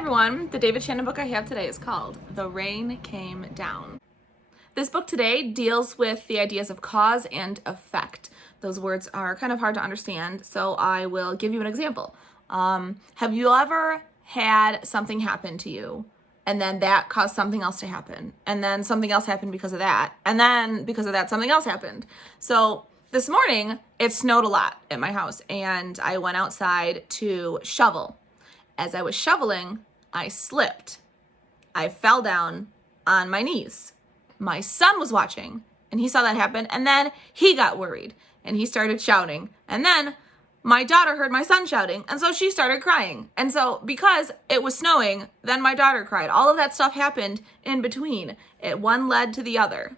everyone, the David Shannon book I have today is called The Rain Came Down. This book today deals with the ideas of cause and effect. Those words are kind of hard to understand, so I will give you an example. Have you ever had something happen to you, and then that caused something else to happen, and then something else happened because of that, and then because of that, something else happened? So this morning, it snowed a lot at my house, and I went outside to shovel. As I was shoveling, I slipped. I fell down on my knees. My son was watching, and he saw that happen, and then he got worried, and he started shouting. And then my daughter heard my son shouting, and so she started crying. And so because it was snowing, then my daughter cried. All of that stuff happened in between. One led to the other.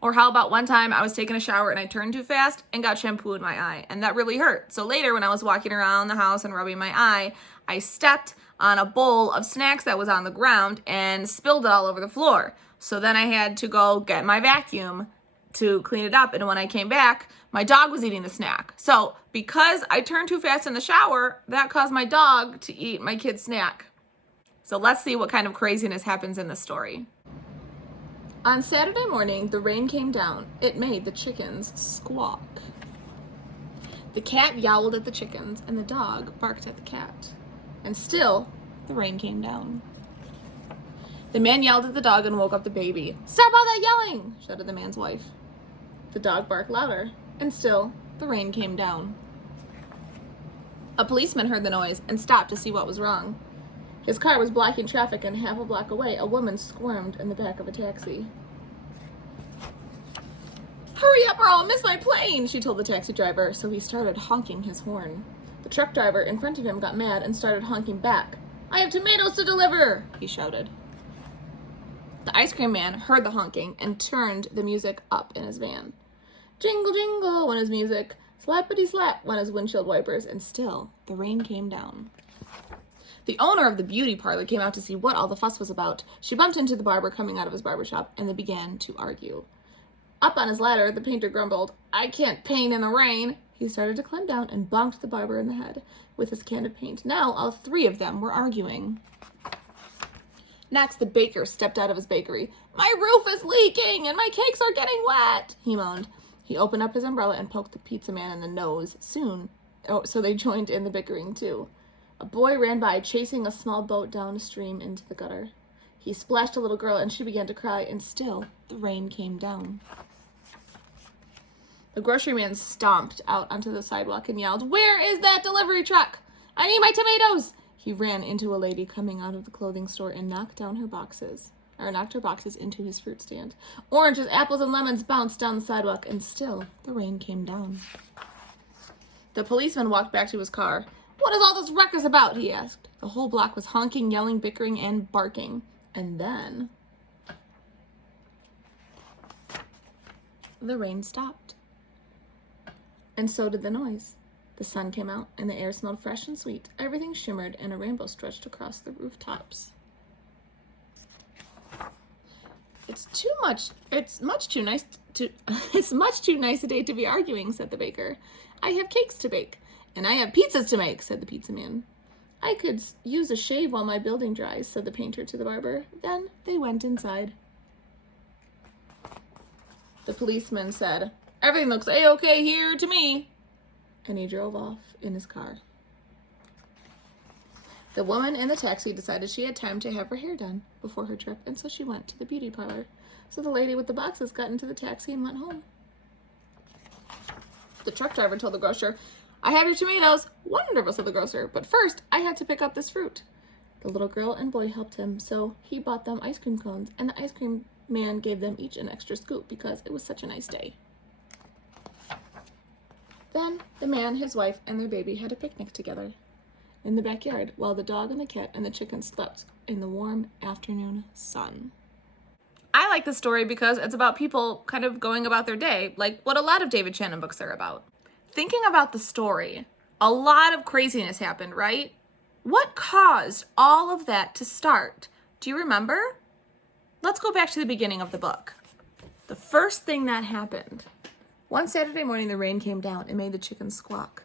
Or how about one time I was taking a shower and I turned too fast and got shampoo in my eye, and that really hurt. So later when I was walking around the house and rubbing my eye, I stepped on a bowl of snacks that was on the ground and spilled it all over the floor. So then I had to go get my vacuum to clean it up, and when I came back, my dog was eating the snack. So because I turned too fast in the shower, that caused my dog to eat my kid's snack. So let's see what kind of craziness happens in this story. On Saturday morning, the rain came down. It made the chickens squawk. The cat yowled at the chickens, and the dog barked at the cat. And still, the rain came down. The man yelled at the dog and woke up the baby. "Stop all that yelling!" shouted the man's wife. The dog barked louder, and still, the rain came down. A policeman heard the noise and stopped to see what was wrong. His car was blocking traffic, and half a block away, a woman squirmed in the back of a taxi. "Hurry up or I'll miss my plane," she told the taxi driver, so he started honking his horn. The truck driver in front of him got mad and started honking back. "I have tomatoes to deliver," he shouted. The ice cream man heard the honking and turned the music up in his van. Jingle, jingle went his music, slappity slap went his windshield wipers, and still the rain came down. The owner of the beauty parlor came out to see what all the fuss was about. She bumped into the barber coming out of his barber shop, and they began to argue. Up on his ladder, the painter grumbled, "I can't paint in the rain." He started to climb down and bonked the barber in the head with his can of paint. Now all three of them were arguing. Next, the baker stepped out of his bakery. "My roof is leaking and my cakes are getting wet," he moaned. He opened up his umbrella and poked the pizza man in the nose. So they joined in the bickering too. A boy ran by, chasing a small boat down a stream into the gutter. He splashed a little girl, and she began to cry, and still the rain came down. The grocery man stomped out onto the sidewalk and yelled, "Where is that delivery truck? I need my tomatoes!" He ran into a lady coming out of the clothing store and knocked her boxes into his fruit stand. Oranges, apples, and lemons bounced down the sidewalk, and still the rain came down. The policeman walked back to his car. "What is all this ruckus about?" he asked. The whole block was honking, yelling, bickering, and barking. And then the rain stopped. And so did the noise. The sun came out, and the air smelled fresh and sweet. Everything shimmered, and a rainbow stretched across the rooftops. It's much too nice a day to be arguing," said the baker. "I have cakes to bake, and I have pizzas to make," said the pizza man. "I could use a shave while my building dries," said the painter to the barber. Then they went inside. The policeman said, "Everything looks A-okay here to me," and he drove off in his car. The woman in the taxi decided she had time to have her hair done before her trip, and so she went to the beauty parlor. So the lady with the boxes got into the taxi and went home. The truck driver told the grocer, "I have your tomatoes." "Wonderful," said the grocer, "but first I had to pick up this fruit." The little girl and boy helped him, so he bought them ice cream cones, and the ice cream man gave them each an extra scoop because it was such a nice day. Then the man, his wife, and their baby had a picnic together in the backyard while the dog and the cat and the chicken slept in the warm afternoon sun. I like this story because it's about people kind of going about their day, like what a lot of David Shannon books are about. Thinking about the story, a lot of craziness happened, right? What caused all of that to start? Do you remember? Let's go back to the beginning of the book. The first thing that happened. One Saturday morning, the rain came down and made the chickens squawk.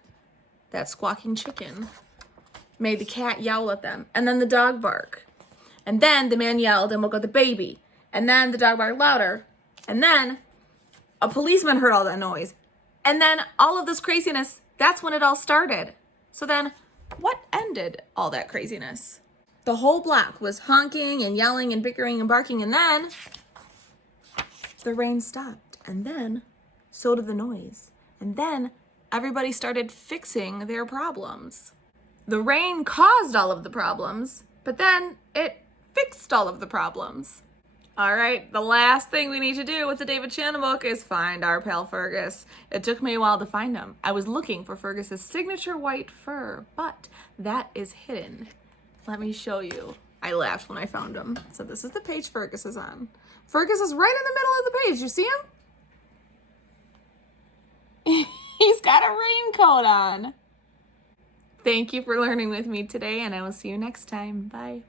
That squawking chicken made the cat yowl at them, and then the dog bark. And then the man yelled and woke up the baby. And then the dog barked louder. And then a policeman heard all that noise. And then all of this craziness, that's when it all started. So then what ended all that craziness? The whole block was honking and yelling and bickering and barking, and then the rain stopped. And then so did the noise. And then everybody started fixing their problems. The rain caused all of the problems, but then it fixed all of the problems. All right, the last thing we need to do with the David Shannon book is find our pal Fergus. It took me a while to find him. I was looking for Fergus's signature white fur, but that is hidden. Let me show you. I laughed when I found him. So this is the page Fergus is on. Fergus is right in the middle of the page. You see him? He's got a raincoat on. Thank you for learning with me today, and I will see you next time. Bye.